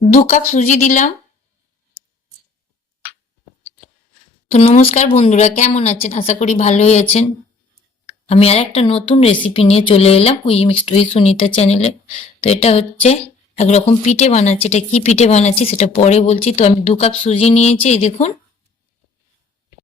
2 cup সুজি দিলাম। তো নমস্কার বন্ধুরা, কেমন আছেন? আশা করি ভালোই আছেন। আমি আর একটা নতুন রেসিপি নিয়ে চলে এলাম ওই মিক্সড উইথ সুনিতা চ্যানেলে। তো এটা হচ্ছে একরকম পিঠে বানাচ্ছি। এটা কি পিঠে বানাচ্ছি সেটা পরে বলছি। তো আমি 2 কাপ সুজি নিয়েছি, এই দেখুন।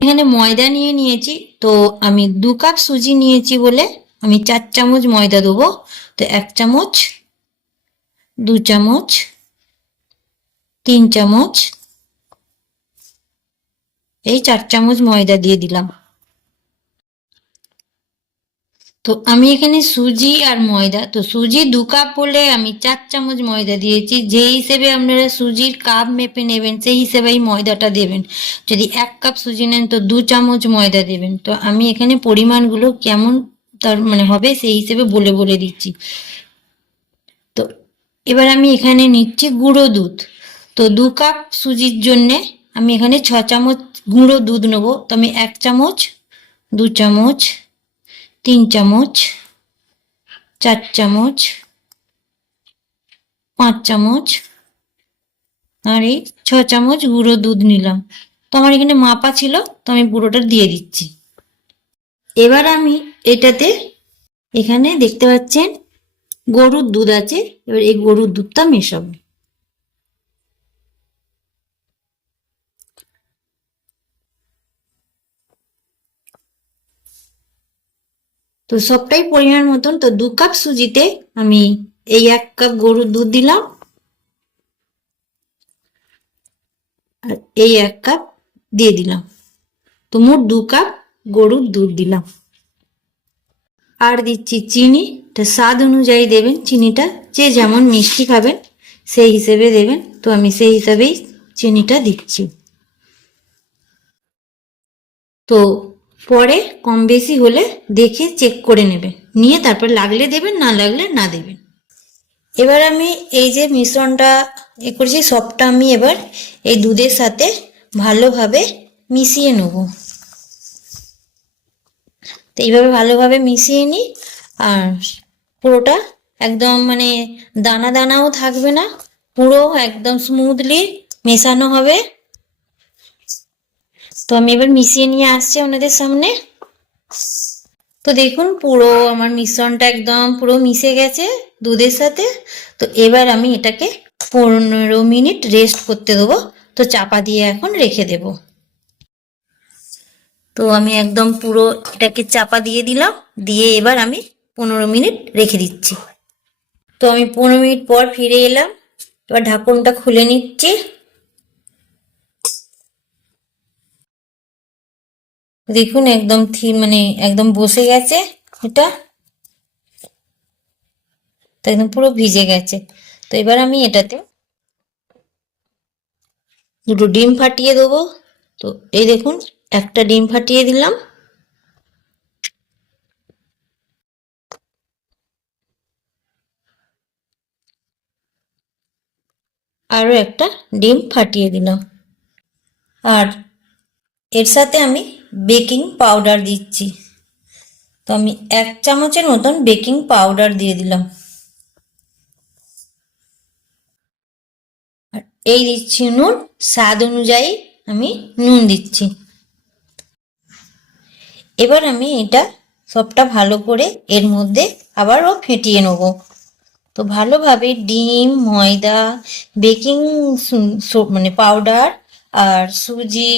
এখানে ময়দা নিয়ে নিয়েছি। তো আমি 2 কাপ সুজি নিয়েছি বলে আমি 4 চামচ ময়দা দেবো। তো 1 চামচ, 2 চামচ, 3 চামচ, এই 4 চামচ ময়দা দিয়ে দিলাম। তো আমি এখানে সুজি আর ময়দা, তো সুজি 2 কাপ বলে আমি 4 চামচ ময়দা দিয়েছি। যে হিসেবে আপনারা সুজির কাপ মেপে নেবেন সেই হিসেবেই ময়দাটা দেবেন। যদি 1 কাপ সুজি নেন তো 2 চামচ ময়দা দেবেন। তো আমি এখানে পরিমাণগুলো কেমন তার মানে হবে সেই হিসেবে বলে বলে দিচ্ছি। তো এবার আমি এখানে নিচ্ছি গুঁড়ো দুধ। তো 2 কাপ সুজির জন্যে আমি এখানে 6 চামচ গুঁড়ো দুধ নেবো। তো আমি 1 চামচ, 2 চামচ, 3 চামচ, 4 চামচ, 5 চামচ আর এই 6 চামচ গুঁড়ো দুধ নিলাম। তো আমার এখানে মাপা ছিল, তো আমি পুরোটা দিয়ে দিচ্ছি। এবার আমি এটাতে, এখানে দেখতে পাচ্ছেন গরুর দুধ আছে, এবার এই গরুর দুধটা মেশাবো। তো সবটাই পরিমাণ মতন। তো 2 কাপ সুজিতে আমি এই 1 কাপ গরুর দুধ দিলাম আর এই 1 কাপ দিয়ে দিলাম। তো মোট 2 কাপ গরুর দুধ দিলাম। আর দিচ্ছি চিনি। তো স্বাদ অনুযায়ী দেবেন চিনিটা, যে যেমন মিষ্টি খাবেন সেই হিসেবে দেবেন। তো আমি সেই হিসাবেই চিনিটা দিচ্ছি। তো পরে কম বেশি হলে দেখে চেক করে নেবেন, নিয়ে তারপর লাগলে দেবেন, না লাগলে না দেবেন। এবার আমি এই যে মিশ্রণটা করেছি সবটা আমি এবার এই দুধের সাথে ভালোভাবে মিশিয়ে নেব। তো এইভাবে ভালোভাবে মিশিয়ে নিই। আর পুরোটা একদম মানে দানা দানাও থাকবে না, পুরো একদম স্মুথলি মেশানো হবে। তো আমি এবার মিশিয়ে নিয়ে আসছি আপনাদের সামনে। তো দেখুন পুরো আমার মিশ্রণটা একদম পুরো মিশে গেছে দুধের সাথে। তো এবার আমি এটাকে 15 মিনিট রেস্ট করতে দেবো। তো চাপা দিয়ে এখন রেখে দেব। তো আমি একদম পুরো এটাকে চাপা দিয়ে দিলাম, দিয়ে এবার আমি 15 মিনিট রেখে দিচ্ছি। তো আমি 15 মিনিট পর ফিরে এলাম। এবার ঢাকনটা খুলে নিচ্ছি। দেখুন একদম মানে একদম বসে গেছে এটা, তো একদম পুরো ভিজে গেছে। তো এবার আমি এটাতে 2টো ডিম ফাটিয়ে দেবো। তো এই দেখুন একটা ডিম ফাটিয়ে দিলাম। আরও একটা ডিম ফাটিয়ে দিলাম। আর এর সাথে আমি বেকিং পাউডার দিচ্ছি। তো আমি 1 চামচের মতন বেকিং পাউডার দিয়ে দিলাম। আর এই দিচ্ছি নুন, স্বাদ অনুযায়ী আমি নুন দিচ্ছি। এবার আমি এটা সবটা ভালো করে এর মধ্যে আবারও ফেটিয়ে নেব। তো ভালোভাবে ডিম, ময়দা, বেকিং মানে পাউডার আর সুজি,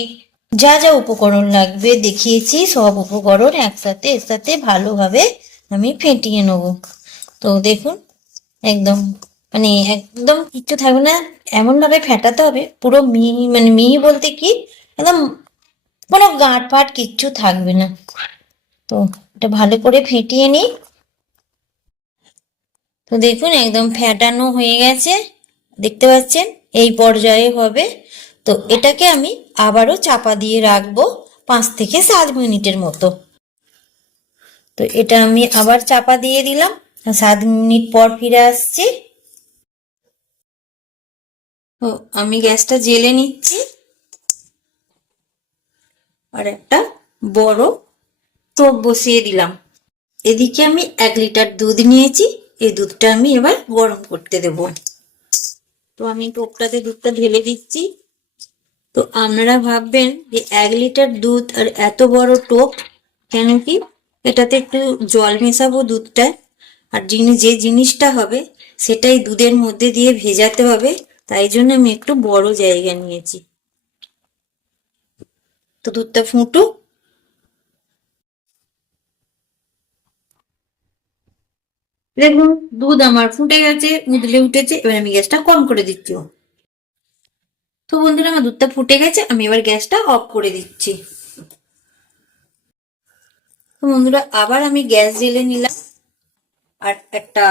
যা যা উপকরণ লাগবে দেখিয়েছি সব উপকরণ একসাথে এর সাথে ভালোভাবে আমি ফেটিয়ে নেব। তো দেখুন একদম মানে একদম কিচ্ছু থাকবে না, এমনভাবে ফেটাতে হবে পুরো মিহি, মানে মিহি বলতে কি একদম কোনো গাঁট ফাট কিচ্ছু থাকবে না। তো এটা ভালো করে ফেটিয়ে নিই। তো দেখুন একদম ফেটানো হয়ে গেছে, দেখতে পাচ্ছেন এই পর্যায়ে হবে। তো এটাকে আমি আবারও চাপা দিয়ে রাখবো 5 থেকে 7 মিনিটের মতো। তো এটা আমি আবার চাপা দিয়ে দিলাম, 7 মিনিট পর ফিরে আসছি। তো আমি গ্যাসটা জ্বেলে নিচ্ছি আর একটা বড় টোপ বসিয়ে দিলাম। এদিকে আমি 1 লিটার দুধ নিয়েছি, এই দুধটা আমি এবার গরম করতে দেব। তো আমি টোপটাতে দুধটা ঢেলে দিচ্ছি। তো আপনারা ভাববেন যে 1 লিটার দুধ আর এত বড় টোপ, কেন কি এটাতে একটু জল মেশাবো দুধটায়, আর যে জিনিসটা হবে সেটাই দুধের মধ্যে দিয়ে ভেজাতে হবে, তাই জন্য আমি একটু বড় জায়গা নিয়েছি। তো দুধটা ফুটুক। দেখুন দুধ আমার ফুটে গেছে, উতলে উঠেছে, এবার আমি গ্যাসটা কম করে দিচ্ছি। তো বন্ধুরা আমার দুধটা ফুটে গেছে, আমি এবার গ্যাসটা অফ করে দিচ্ছি। তো বন্ধুরা আবার আমি গ্যাস জ্বেলে নিলাম, আর একটা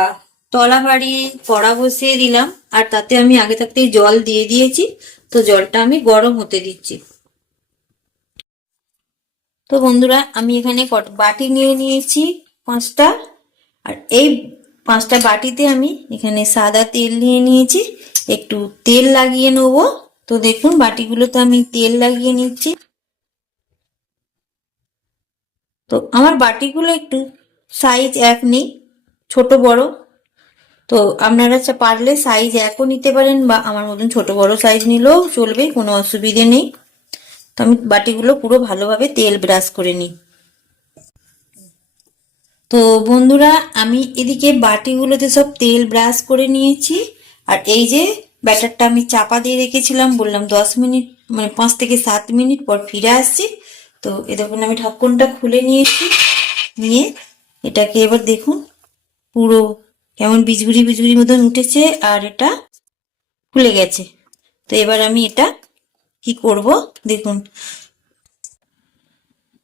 তলা বাড়িয়ে কড়া বসিয়ে দিলাম, আর তাতে আমি আগে থাকতেই জল দিয়ে দিয়েছি। তো জলটা আমি গরম হতে দিচ্ছি। তো বন্ধুরা আমি এখানে বাটি নিয়ে নিয়েছি 5টা, আর এই 5টা বাটিতে আমি এখানে সাদা তেল নিয়ে নিয়েছি, একটু তেল লাগিয়ে নেব। তো দেখুন বাটিগুলোতে আমি তেল লাগিয়ে নিচ্ছি। তো আমার বাটিগুলো একটু সাইজ এক নেই, ছোট বড়। তো আপনারা পারলে সাইজ একও নিতে পারেন, বা আমার মতন ছোট বড় সাইজ নিলেও চলবে, কোনো অসুবিধে নেই। তো আমি বাটিগুলো পুরো ভালোভাবে তেল ব্রাশ করে নিই। তো বন্ধুরা আমি এদিকে বাটিগুলোতে সব তেল ব্রাশ করে নিয়েছি, আর এই যে ব্যাটারটা আমি চাপা দিয়ে রেখেছিলাম, বললাম 10 মিনিট, মানে 5 থেকে 7 মিনিট পর ফিরে আসছি। তো এ দেখুন আমি ঢাকনটা খুলে নিয়েছি, নিয়ে এটাকে এবার দেখুন পুরো কেমন বিজগুড়ি বিজগুড়ি মতন উঠেছে, আর এটা ফুলে গেছে। তো এবার আমি এটা কি করব দেখুন,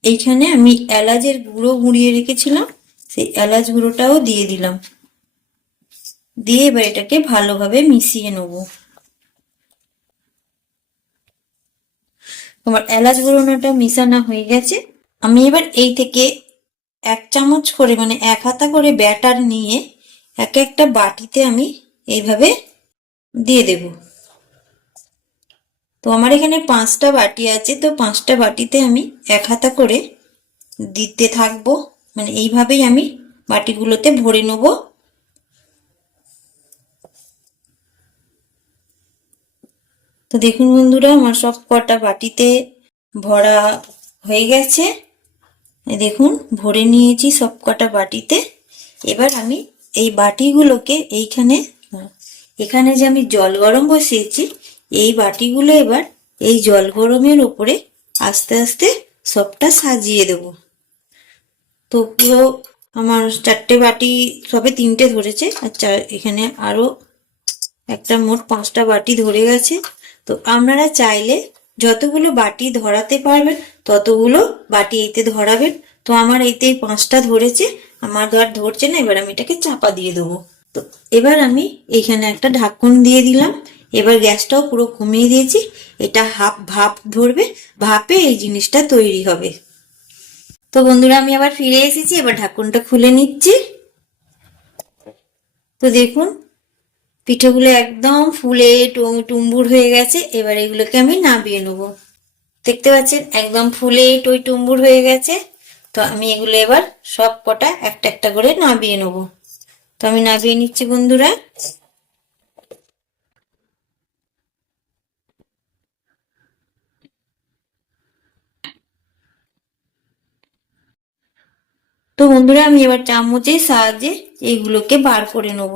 এইখানে আমি এলাচের গুঁড়ো গুঁড়িয়ে রেখেছিলাম, সেই এলাচ গুঁড়োটাও দিয়ে দিলাম, দিয়ে এবার এটাকে ভালোভাবে মিশিয়ে নেব। আমার এলাচ গুঁড়োটা মিশানো হয়ে গেছে। আমি এবার এই থেকে 1 চামচ করে, মানে 1 হাতা করে ব্যাটার নিয়ে এক একটা বাটিতে আমি এইভাবে দিয়ে দেব। তো আমার এখানে 5টা বাটি আছে, তো 5টা বাটিতে আমি 1 হাতা করে দিতে থাকবো, মানে এইভাবেই আমি বাটিগুলোতে ভরে নেব। তো দেখুন বন্ধুরা আমার সব কটা বাটিতে ভরা হয়ে গেছে, দেখুন ভরে নিয়েছি সব কটা বাটিতে। এবার আমি এই বাটিগুলোকে এখানে যে আমি জল গরম বসিয়েছি, এই বাটিগুলো এবার এই জল গরমের উপরে আস্তে আস্তে সবটা সাজিয়ে দেব। তো পুরো আমার 4টে বাটি, সবে 3টে ধরেছে, আর এখানে আরো একটা মোট 5টা বাটি ধরে গেছে। তো আপনারা চাইলে যতগুলো বাটি ধরাতে পারবেন ততগুলো বাটি এতে ধরাবেন। তো আমার এতেই 5টা ধরেছে, আমার ধরছে না, এবার আমি এটাকে চাপা দিয়ে দেবো। তো এবার আমি এখানে একটা ঢাকন দিয়ে দিলাম, এবার গ্যাসটাও পুরো কমিয়ে দিয়েছি। এটা ভাপ ধরবে, ভাপে এই জিনিসটা তৈরি হবে। তো বন্ধুরা আমি আবার ফিরে এসেছি, এবার ঢাকনটা খুলে নিচ্ছি। তো দেখুন পিঠেগুলো একদম ফুলে টুম্বুর হয়ে গেছে, এবার এগুলোকে আমি নামিয়ে নেব। দেখতে পাচ্ছেন একদম ফুলে টুম্বুর হয়ে গেছে। তো আমি এগুলো এবার সব কটা একটা একটা করে নামিয়ে নেব। তো আমি নামিয়ে নিচ্ছি বন্ধুরা। তো বন্ধুরা আমি এবার চামচের সাহায্যে এইগুলোকে বার করে নেব।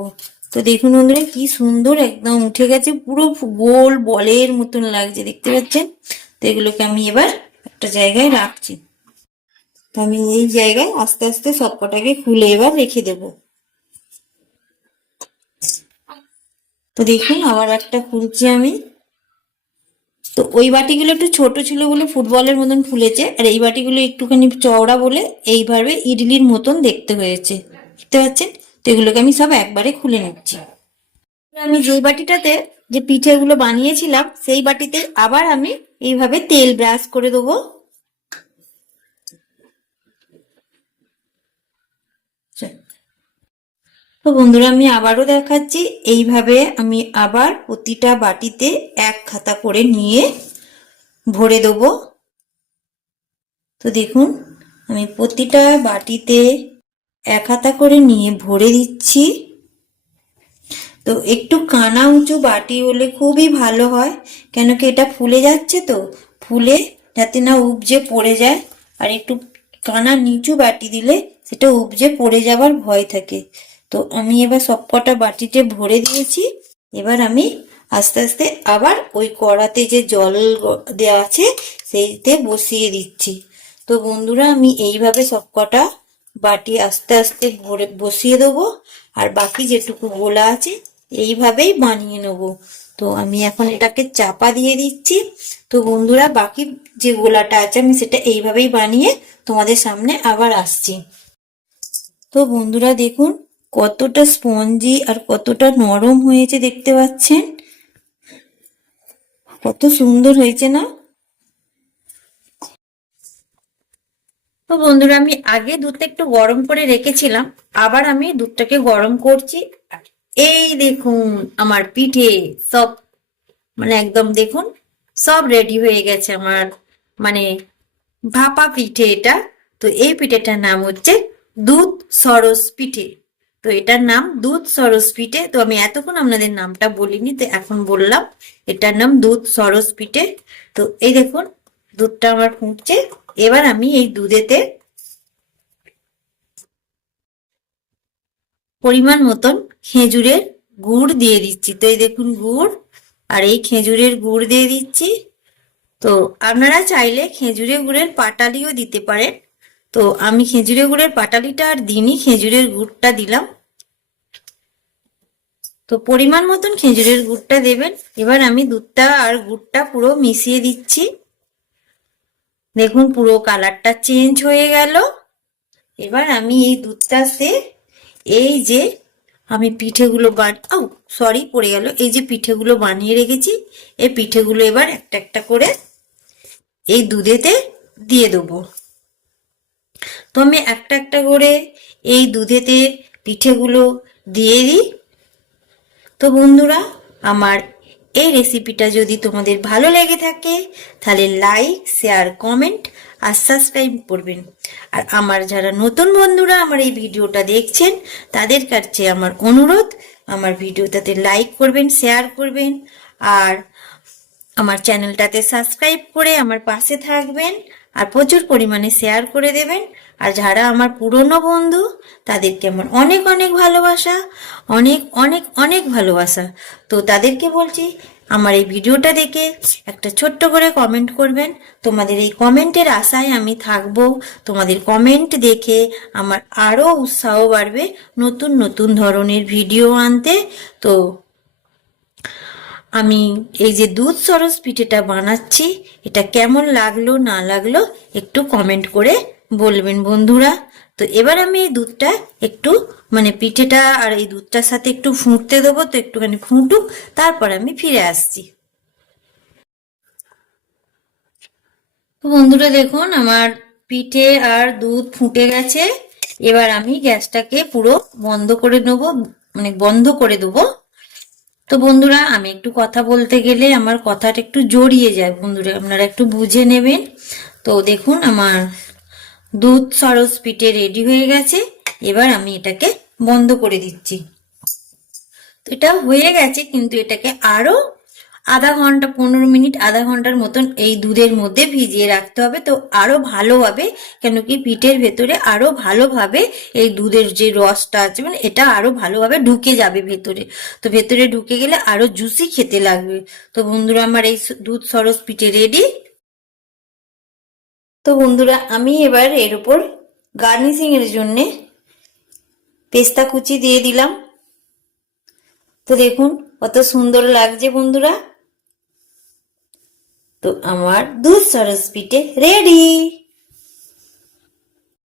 তো দেখুন বন্ধুরা কি সুন্দর একদম উঠে গেছে, পুরো গোল বলের মতন লাগছে, দেখতে পাচ্ছেন। তো এগুলোকে আমি এবার একটা জায়গায় রাখছি। তো আমি এই জায়গায় আস্তে আস্তে সবকটাকে খুলে এবার রেখে দেব। তো দেখুন আবার একটা খুলছি আমি। তো ওই বাটিগুলো একটু ছোট ছিল বলে ফুটবলের মতন ফুলেছে, আর এই বাটিগুলো একটুখানি চওড়া বলে এইভাবে ইডলির মতন দেখতে হয়েছে, দেখতে পাচ্ছেন। তো এগুলোকে আমি সব একবারে খুলে নিচ্ছি। আমি যেই বাটিটাতে যে পিঠেগুলো বানিয়েছিলাম সেই বাটিতে আবার আমি এইভাবে তেল ব্রাশ করে দেবো। তো বন্ধুরা আমি আবারও দেখাচ্ছি, এইভাবে আমি আবার প্রতিটা বাটিতে 1 হাতা করে নিয়ে ভরে দেবো। তো দেখুন আমি প্রতিটা বাটিতে 1 হাতা করে নিয়ে ভরে দিচ্ছি। তো একটু কানা উঁচু বাটি হলে খুবই ভালো হয়, কেন কি এটা ফুলে যাচ্ছে, তো ফুলে যাতে না উপজে পড়ে যায়। আর একটু কানা নিচু বাটি দিলে সেটা উপজে পড়ে যাবার ভয় থাকে। তো আমি এবার সবকটা বাটিতে ভরে দিয়েছি। এবার আমি আস্তে আস্তে আবার ওই কড়াতে যে জল দেওয়া আছে সেইতে বসিয়ে দিচ্ছি। তো বন্ধুরা আমি এইভাবে সবকটা বাটি আস্তে আস্তে ভরে বসিয়ে দেবো, আর বাকি যেটুকু গোলা আছে এইভাবেই বানিয়ে নেব। তো আমি এখন এটাকে চাপা দিয়ে দিচ্ছি। তো বন্ধুরা বাকি যে গোলাটা আছে আমি সেটা এইভাবেই বানিয়ে তোমাদের সামনে আবার আসছি। তো বন্ধুরা দেখুন কতটা স্পঞ্জি আর কতটা নরম হয়েছে, দেখতে পাচ্ছেন কত সুন্দর হয়েছে না। তো বন্ধুরা আমি আগে দুধটা একটু গরম করে রেখেছিলাম, আবার আমি দুধটাকে গরম করছি। এই দেখুন আমার পিঠে সব মানে একদম দেখুন সব রেডি হয়ে গেছে আমার, মানে ভাপা পিঠে এটা। তো এই পিঠেটার নাম হচ্ছে দুধ সরস পিঠে। তো এটার নাম দুধ সরস পিঠে। তো আমি এতক্ষণ আপনাদের নামটা বলিনি, তো এখন বললাম এটার নাম দুধ সরস পিঠে। তো এই দেখুন দুধটা আমার ফুটছে। এবার আমি এই দুধেতে পরিমাণ মতন খেজুরের গুড় দিয়ে দিচ্ছি। তো এই দেখুন গুড়, আর এই খেজুরের গুড় দিয়ে দিচ্ছি। তো আপনারা চাইলে খেজুরের গুড়ের পাটালিও দিতে পারেন। তো আমি খেজুরের গুড়ের পাটালিটা আর দিইনি, খেজুরের গুড়টা দিলাম। তো পরিমাণ মতন খেজুরের গুড়টা দেবেন। এবার আমি দুধটা আর গুড়টা পুরো মিশিয়ে দিচ্ছি। দেখুন পুরো কালারটা চেঞ্জ হয়ে গেল। এবার আমি এই দুধটাতে এই যে আমি পিঠেগুলো পড়ে গেল, এই যে পিঠেগুলো বানিয়ে রেখেছি এই পিঠেগুলো এবার একটা একটা করে এই দুধেতে দিয়ে দেবো। তো আমি একটা একটা করে এই দুধেতে পিঠেগুলো দিয়ে দিই। তো বন্ধুরা আমার এই রেসিপিটা যদি তোমাদের ভালো লেগে থাকে তাহলে লাইক, শেয়ার, কমেন্ট আর সাবস্ক্রাইব করবেন। আর আমার যারা নতুন বন্ধুরা আমার এই ভিডিওটা দেখছেন তাদের কাছে আমার অনুরোধ, আমার ভিডিওটাতে লাইক করবেন, শেয়ার করবেন, আর আমার চ্যানেলটাতে সাবস্ক্রাইব করে আমার পাশে থাকবেন, আর প্রচুর পরিমাণে শেয়ার করে দেবেন। আর যারা আমার পুরনো বন্ধু তাদেরকে আমার অনেক অনেক ভালোবাসা, অনেক অনেক অনেক ভালোবাসা। তো তাদেরকে বলছি আমার এই ভিডিওটা দেখে একটা ছোট্ট করে কমেন্ট করবেন। তোমাদের এই কমেন্টের আশায় আমি থাকবো। তোমাদের কমেন্ট দেখে আমার আরও উৎসাহ বাড়বে নতুন নতুন ধরনের ভিডিও আনতে। তো আমি এই যে দুধ সরস পিঠেটা বানাচ্ছি এটা কেমন লাগলো না লাগলো একটু কমেন্ট করে বলবেন বন্ধুরা। তো এবার আমি এই দুধটা একটু মানে পিঠেটা আর এই দুধটার সাথে একটু ফুটতে দেবো। তো একটুখানি ফুটুক, তারপর আমি ফিরে আসছি। তো বন্ধুরা দেখুন আমার পিঠে আর দুধ ফুটে গেছে। এবার আমি গ্যাসটাকে পুরো বন্ধ করে নেবো, মানে বন্ধ করে দেবো। তো বন্ধুরা আমি একটু কথা বলতে গেলে আমার কথাটা একটু জড়িয়ে যায় বন্ধুরা, আপনারা একটু বুঝে নেবেন। তো দেখুন আমার দুধ সরস পিঠে রেডি হয়ে গেছে। এবার আমি এটাকে বন্ধ করে দিচ্ছি। তো এটা হয়ে গেছে, কিন্তু এটাকে আরো আধা ঘন্টা 15 মিনিট আধা ঘন্টার মতন এই দুধের মধ্যে ভিজিয়ে রাখতে হবে। তো আরো ভালোভাবে, কেন কি পিঠের ভেতরে আরো ভালোভাবে এই দুধের যে রসটা আছে মানে এটা আরো ভালোভাবে ঢুকে যাবে ভেতরে। তো ভেতরে ঢুকে গেলে আরো জুসি খেতে লাগবে। তো বন্ধুরা আমার এই দুধ সরস পিঠে রেডি। তো বন্ধুরা আমি এবার এর উপর গার্নিশিং এর জন্য পেস্তা কুচি দিয়ে দিলাম। তো দেখুন কত সুন্দর লাগছে বন্ধুরা। তো আমার দুধ সরস পিঠে রেডি।